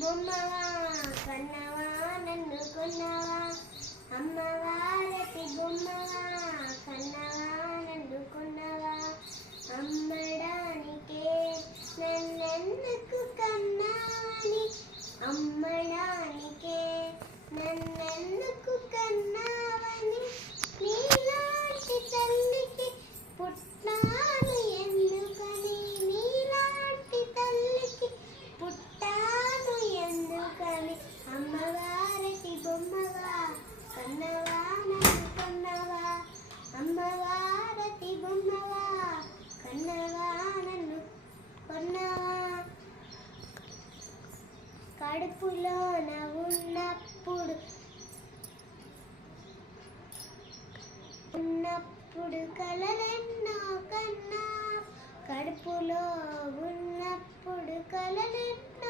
బొమ్మవా కన్నవా నన్ను కొన్నవా అమ్మవారటి బొమ్మవా కన్నవా నన్ను కొన్నవా అమ్మడానికే నన్నెందుకు కన్నాని అమ్మడానికే నన్నెందుకు కన్నావని నీలాంటి తల్లికి పుట్టాను ఎందుకని నీలాంటి తల్లికి పుట్టాను ఎందుకని అమ్మవారటి బొమ్మవా కన్నవా నన్ను కొన్నవా అమ్మవారటి బొమ్మవా కన్నవా నన్ను కొన్నవా కడుపులోన ఉన్నప్పుడు కలలెన్నో కన్నా కడుపులో ఉన్నప్పుడు కలలెన్నో